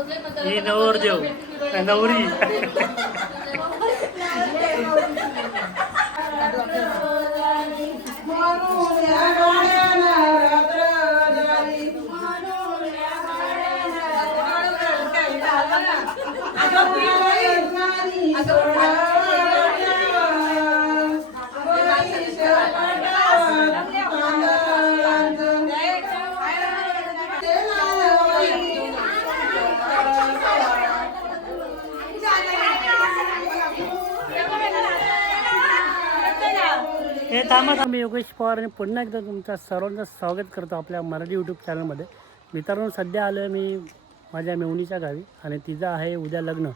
ही नवरदेव नवरी. हे थांबा मी योगेश पवार आणि पुन्हा एकदा तुमचं सर्वांचं स्वागत करतो आपल्या मराठी यूट्यूब चॅनलमध्ये. मित्रांनो, सध्या आलो आहे मी माझ्या मेवणीच्या गावी आणि तिचं आहे उद्या लग्न.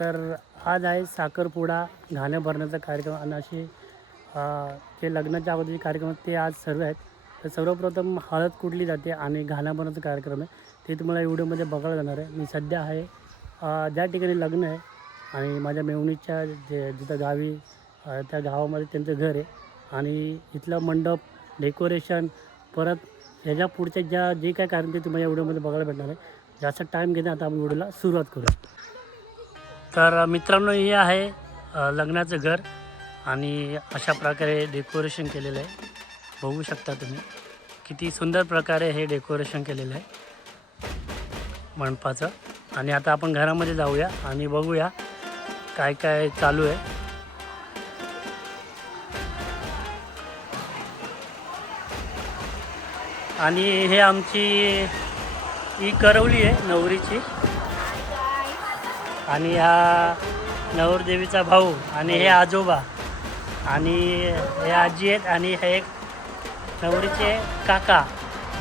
तर आज आहे साखरपुडा, घाण्या भरण्याचा कार्यक्रम आणि असे ते लग्नाच्या अगोदरचे कार्यक्रम ते आज सर्व आहेत. तर सर्वप्रथम हळद कुटली जाते आणि घाण्या भरण्याचा कार्यक्रम आहे ते तुम्हाला व्हिडिओमध्ये बघायला जाणार आहे. मी सध्या आहे ज्या ठिकाणी लग्न आहे आणि माझ्या मेवणीच्या जिथं गावी त्या गावामध्ये त्यांचं घर आहे आणि इथलं मंडप, डेकोरेशन, परत ह्याच्या पुढच्या जे काय कारण ते तुम्हाला व्हिडिओमध्ये बघायला भेटणार आहे. जास्त टाईम घेणे आता आपण व्हिडिओला सुरुवात करूया. तर मित्रांनो, हे आहे लग्नाचं घर आणि अशा प्रकारे डेकोरेशन केलेलं आहे. बघू शकता तुम्ही किती सुंदर प्रकारे हे डेकोरेशन केलेलं आहे मंडपाचं. आणि आता आपण घरामध्ये जाऊया आणि बघूया काय काय चालू आहे. आणि हे आमची ही करवली आहे नवरीची आणि हा नवरदेवीचा भाऊ आणि हे आजोबा आणि हे आजी आहेत आणि हे एक नवरीचे काका.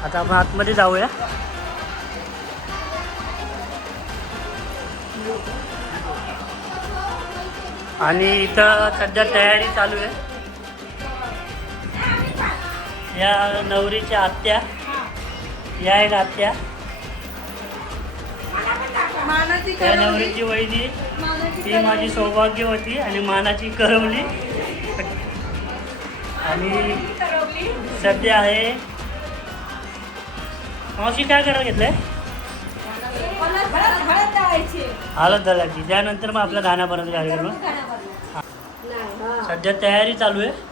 आता आपण आतमध्ये जाऊया. आणि इथं सध्या तयारी चालू आहे. या नवरीच्या आत्या, या एक आत्या, या नवरीची वहिनी, ती माझी सौभाग्यवती आणि मानाची करवली. आणि सध्या आहे मावशी काय करायला घेतलंय? हळद घालायची. त्यानंतर मग आपला गाण्यापर्यंत कार्यक्रम सध्या तयारी चालू आहे.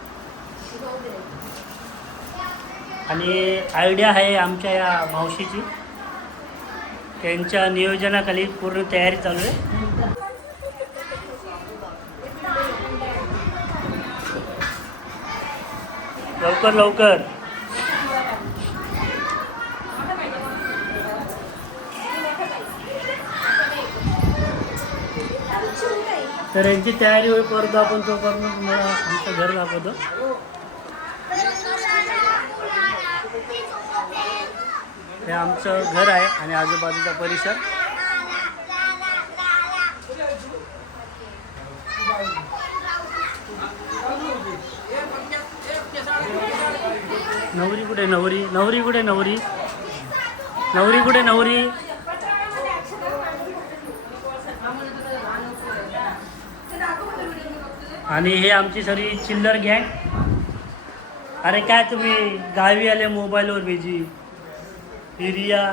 आणि आयडिया आहे आमच्या या मावशीची, त्यांच्या नियोजनाखाली पूर्ण तयारी चालू आहे. लवकर लवकर. तर यांची तयारी होईपर्यंत आपण तोपर्यंत तुम्हाला आमचं घर दाखवतो. हे आमचं घर आहे आणि आजूबाजूचा परिसर. नवरी कुठे? नवरी नवरी कुठे? नवरी नवरी कुठे? नवरी. आणि हे आमची सगळी चिल्लर गँग. अरे काय तुम्ही गावी आले मोबाईलवर बिझी. रिया,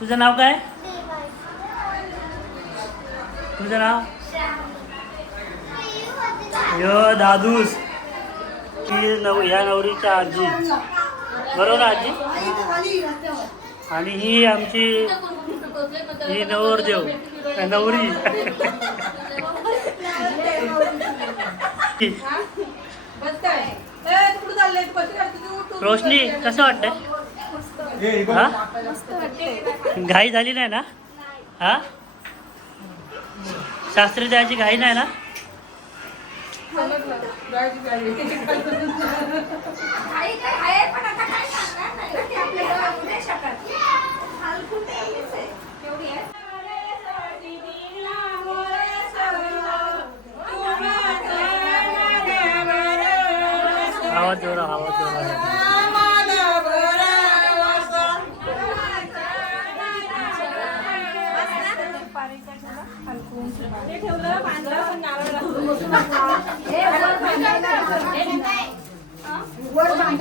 तुझं नाव काय? तुझं नाव? यो दादूस. ती ह्या नवरीच्या आजी, बरोबर आजी. आणि ही आमची ही नवरदेव नवरी. रोशनी, कसं वाटतंय? हा, घाई झाली नाही ना? हा, शास्त्री जायची घाई नाही ना? आवाज जोरा, आवाज जोरा.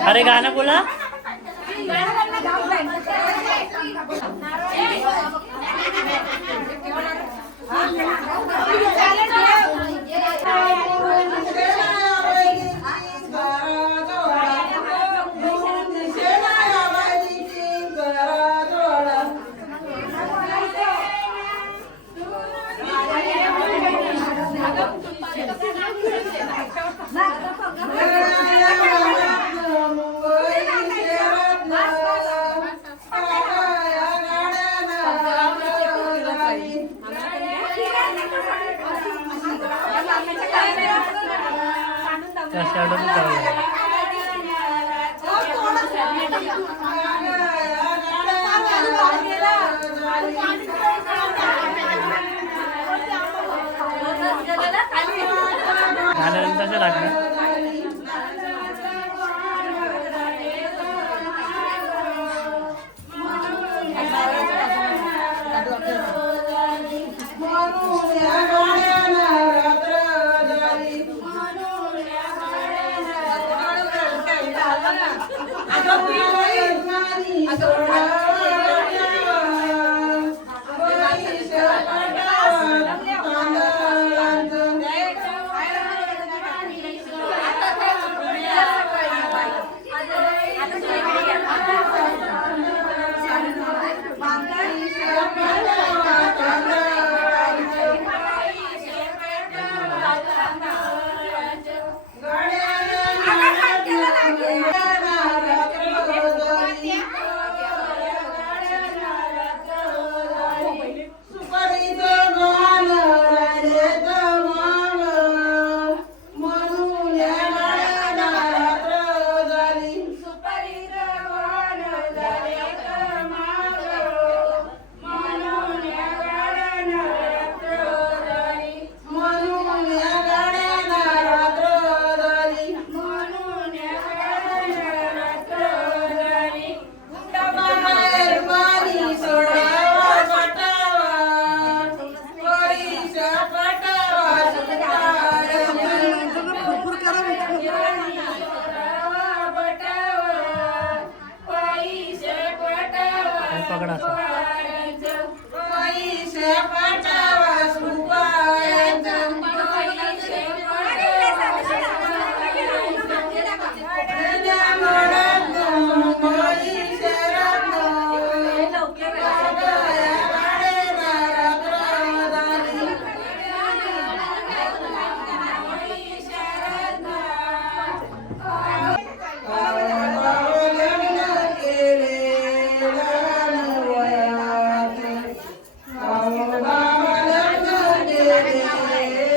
अरे गाणं बोला. गाण्यानंतर लागणार Yeah.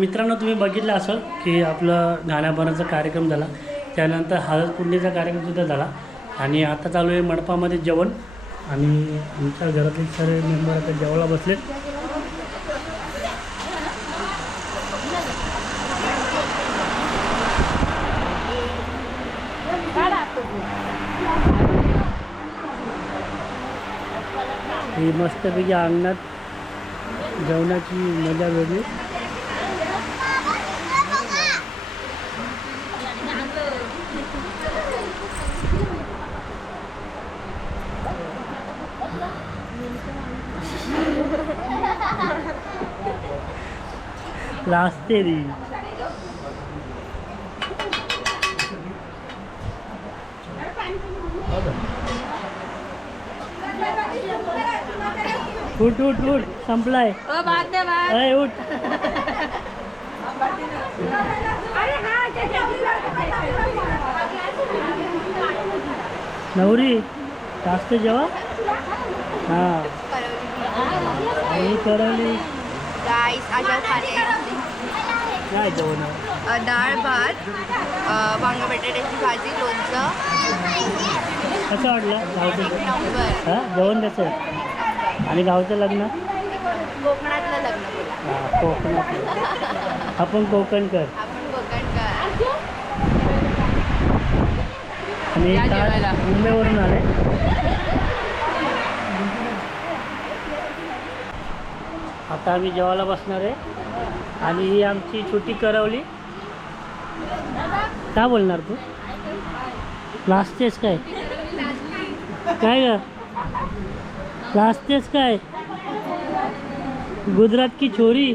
मित्रांनो तुम्ही बघितलं असेल की आपलं गाण्याभरणाचा कार्यक्रम झाला, त्यानंतर हळद कुंडीचा कार्यक्रमसुद्धा झाला आणि आता चालू आहे मंडपामध्ये जेवण आणि आमच्या घरातील सर्व मेंबर आता जेवायला बसलेत. ही मस्तपैकी अंगणात जेवणाची मजा वेगळी. लाजते री. उठ उठ उठ संपलाय. अरे उठ. नवरी जास्त जेवा. हां करवली काय जेवण. डाळ भात, वांग बटाट्याची भाजी, लोणचं. कसं वाटलं गावचं? नंबर. हां जेवण कसं आणि गावचं लग्न? कोकणातलं लग्न. हां कोकणातलं. आपण कोकणकर आपण कोकणकर. आणि या जेवायला. मुंबईवरून आले. आता आम्ही जेवायला बसणार आहे आणि ही आमची छोटी करवली. काय बोलणार तू? लाजतेस काय? काय ग लाजतेस काय? गुजरात की छोरी.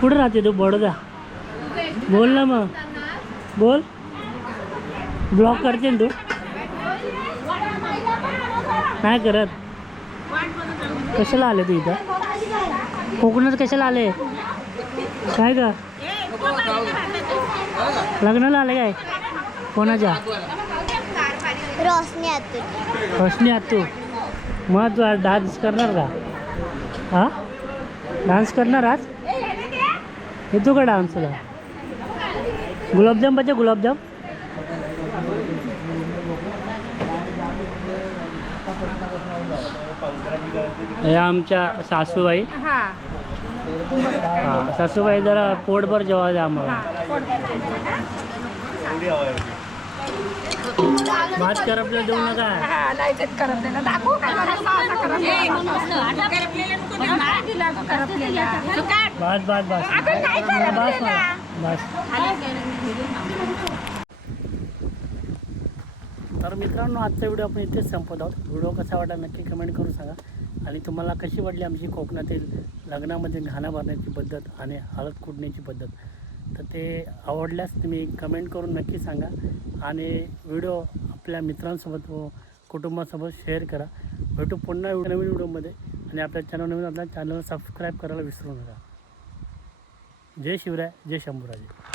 कुठं राहते तू? बडोदा. बोल ना मग बोल. ब्लॉग करते ना तू? नाही करत. कशाला आले तू इथं? कोकणात कशाला आले? काय का लग्नाला आले काय? कोणाच्या? रोशनी आतू. मग तू आज डान्स करणार का? हां डान्स करणार आज? येतो का डान्सला? गुलाबजाम पाहिजे गुलाबजाम. हे आमच्या सासूबाई. हां सासूबाई जरा पोटभर जेवा द्या आम्हाला. भात करपलं देऊ नका. बस बस बस बस बस. तर मित्रांनो आजचा व्हिडिओ आपण इथेच संपवत आहोत. व्हिडिओ कसा वाटला नक्की कमेंट करून सांगा आणि तुम्हाला कशी वाटली आमची कोकणातील लग्नामध्ये घाणा भरण्याची पद्धत आणि हळद कुटण्याची पद्धत. तर ते आवडल्यास तुम्ही कमेंट करून नक्की सांगा आणि व्हिडिओ आपल्या मित्रांसोबत व कुटुंबासोबत शेअर करा. भेटू पुन्हा नवीन व्हिडिओमध्ये आणि आपल्या चॅनलला सबस्क्राईब करायला विसरू नका. जय शिवराय, जय शंभूराजे.